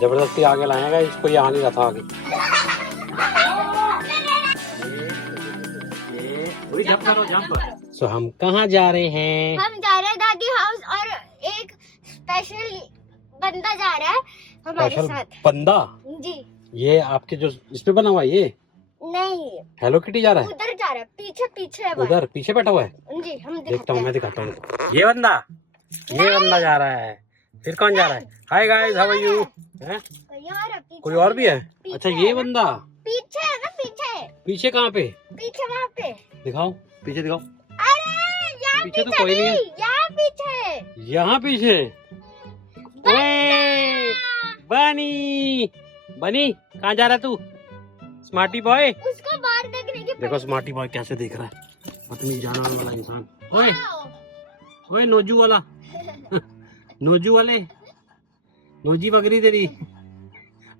जबरदस्ती आगे लाएगा, इसको ये आ नहीं रहा था आगे। जंप करो जंप। सो हम कहाँ जा रहे हैं? हम जा रहे हैं दादी हाउस और एक स्पेशल बंदा जा रहा है हमारे साथ। बंदा? जी। ये आपके जो इस पे बना हुआ है ये? नहीं, हेलो किटी जा रहा है। उधर जा रहा है, पीछे पीछे है। उधर पीछे बैठा हुआ है। जी, हम देखता हूँ, मैं दिखाता हूँ। ये बंदा जा रहा है। फिर कौन जा रहा है? Hi guys, how are you? कोई और भी है? अच्छा, ये बंदा पीछे है ना, पीछे। पीछे कहाँ पे? पीछे वहाँ पे दिखाओ, पीछे दिखाओ। अरे यहाँ पीछे तो कोई नहीं है। यहाँ पीछे। यहाँ पीछे। ओए बनी, बनी कहाँ जा रहा है तू? Smarty boy. उसको बाहर देखने की। देखो स्मार्टी बॉय कैसे देख रहा है, बदतमीज जानवर वाला इंसान। ओए ओए नोजू वाला नोजू वाले, नोजी बकरी तेरी।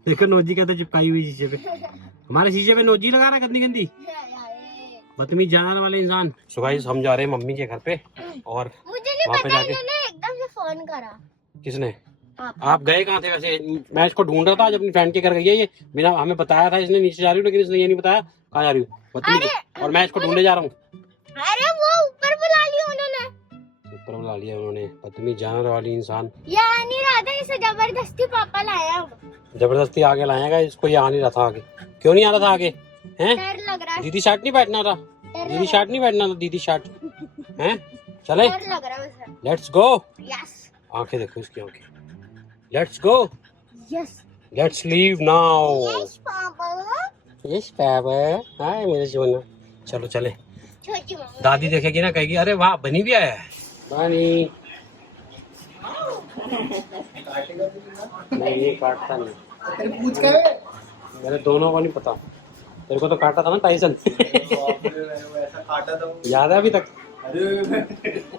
देखो नोजी कहते चिपकाई हुई शीशे पे। हमारे शीशे पे नोजी लगा रहा है, गंदी गंदी बदतमीज जानवर वाले इंसान। सो गाइस हम जा रहे हैं मम्मी के घर पे और वहाँ पे जाके एकदम से फोन करा। किसने? आप गए कहाँ थे वैसे? मैं इसको ढूंढ रहा था, आज अपनी फ्रेंड के घर गई है ये, बिना हमें बताया था। इसने नीचे जा रही हूँ, लेकिन इसने ये नहीं बताया कहाँ जा रही हूँ, बदतमीज। और मैं इसको ढूंढने जा रहा हूँ। अरे वो ऊपर बुला लिया उन्होंने, ऊपर बुला लिया उन्होंने, बदतमीज जानवर वाली इंसान। ये आ नहीं रहा था, इसे जबरदस्ती पापा लाया। जबरदस्ती आगे लाएगा, इसको ये आ नहीं रहा था आगे। क्यों नहीं आ रहा था आगे? हैं? डर लग रहा है। दीदी शार्ट नहीं बैठना था, दीदी शार्ट नहीं बैठना था, दीदी शार्ट हैं? चले, डर लग रहा है। Let's go. यस, आंखें देखो इसकी आंखें। Let's go, yes, let's leave now. Yes papa. Yes papa. हाय मेरे सोना, चलो चले। छोटी मम्मी। दादी देखेगी ना, कहेगी अरे वाह बनी भी आया है। बनी नहीं, ये काटता नहीं। मेरे दोनों को नहीं पता, तेरे को तो काटा था ना टाइसन। याद है अभी तक? अरे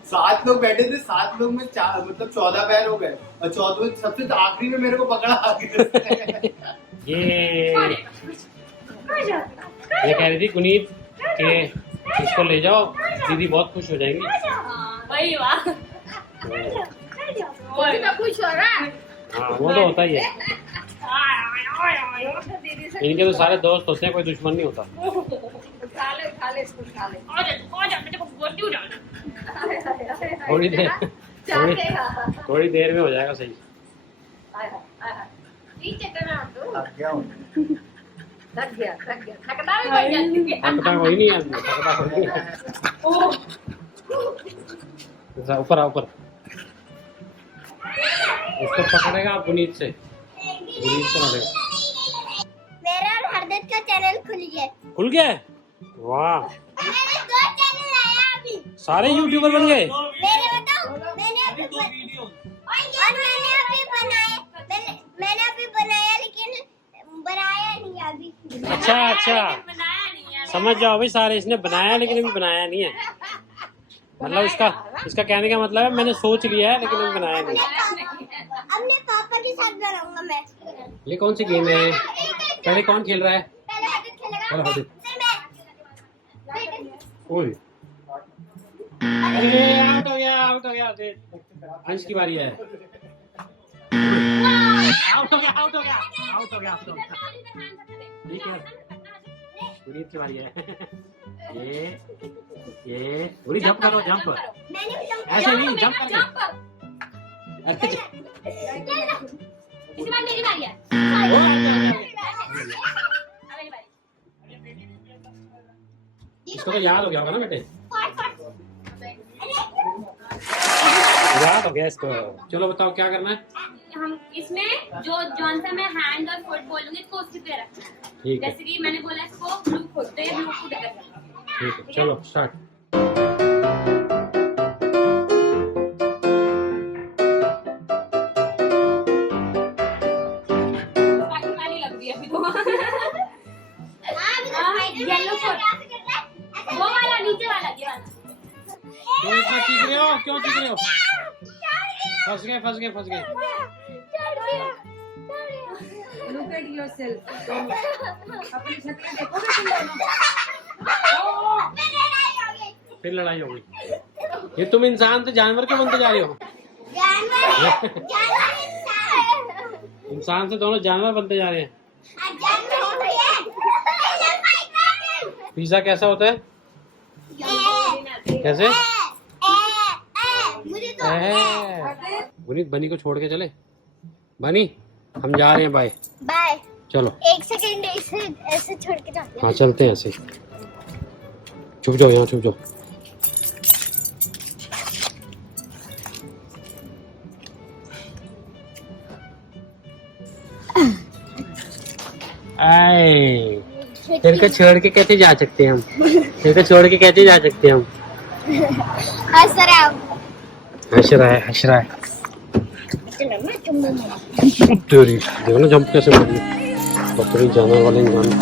7 लोग बैठे थे, 7 लोग में 4 मतलब 14 पैर हो गए और 14 सबसे आखिरी में मेरे को पकड़ा आगे। ये कह रही थी गुनीत कि इसको ले जाओ, दीदी बहुत खुश हो जाएंगी। वही वाह, वो भी तो खुश हो रहा है। हाँ वो तो होता ही है, इनके तो सारे दोस्त होते हैं, कोई दुश्मन नहीं होता। थोड़ी देर में हो जाएगा सही। थकता कोई नहीं आदमी, थकता कोई नहीं। ऊपर आओ, ऊपर। उसको पकड़ेगा आप गुनीत से, गुनीत से पकड़ेगा। मेरा और हरदत का चैनल खुल गया। खुल गया है? वाह, मैंने 2 चैनल लाया अभी। सारे यूट्यूबर बन गए। मैंने बताऊं, मैंने अभी बनाया लेकिन बनाया नहीं अभी। अच्छा समझ जाओ भाई, सारे इसने बनाया लेकिन अभी बनाया नहीं है। मतलब इसका कहने का मतलब है मैंने सोच लिया है लेकिन अभी बनाया नहीं। अपने पापा के साथ बनाऊंगा मैं। ये कौन सी गेम है? पहले कौन खेल रहा है? पहले हरदत खेलेगा, चलो हरदत। फिर मैं। ओए अरे आउट हो गया, आउट हो गया। अंश की बारी है। आउट हो गया, आउट हो गया, आउट हो गया। ठीक है, गुनीत की बारी है। ये पूरी जंप करो, जंप। मैंने भी जंप ऐसे नहीं, जंप करके। इस बार मेरी बारी है। इसको तो याद हो गया होगा ना बेटे? याद हो गया इसको। चलो बताओ क्या करना है? हम इसमें जो जौन सा मैं हैंड और फुट बोलूंगी इसको उसी पे रखना है। ठीक है, जैसे कि मैंने बोला इसको ब्लू फुट, तो ये ब्लू फुट है। ठीक है, चलो स्टार्ट। पानी लग रही है अभी तो। येलो फुट, वो वाला नीचे वाला, ये वाला। क्यों इतना चीख रहे हो? क्यों चीख रहे हो? फंस गए, फंस गए, फंस गए। Look at yourself. अपनी शक्ल देखोगे तुम दोनों? फिर लड़ाई हो गई। ये तुम इंसान से जानवर क्यों बनते जा रहे हो? जानवर इंसान। इंसान से दोनों जानवर बनते जा रहे हैं। पिज्जा कैसा होता है? कैसे? मुझे तो पुनीत बनी को छोड़ के चले। बनी हम जा रहे हैं, बाय। बाय। चलो 1 सेकंड ऐसे ऐसे छोड़ के जाते हैं। हाँ चलते हैं ऐसे। छुप जाओ यहाँ, छुप जाओ। आए, तेरे को छोड़ के कैसे जा सकते हैं हम? तेरे को छोड़ के कैसे जा सकते हैं हम? हंस रहा हूँ। हंस रहा है, हंस रहा है। चलो मैं चुम्मा तेरी देखो ना जंप कैसे मारी। बकरी जानवर वाले इंसान।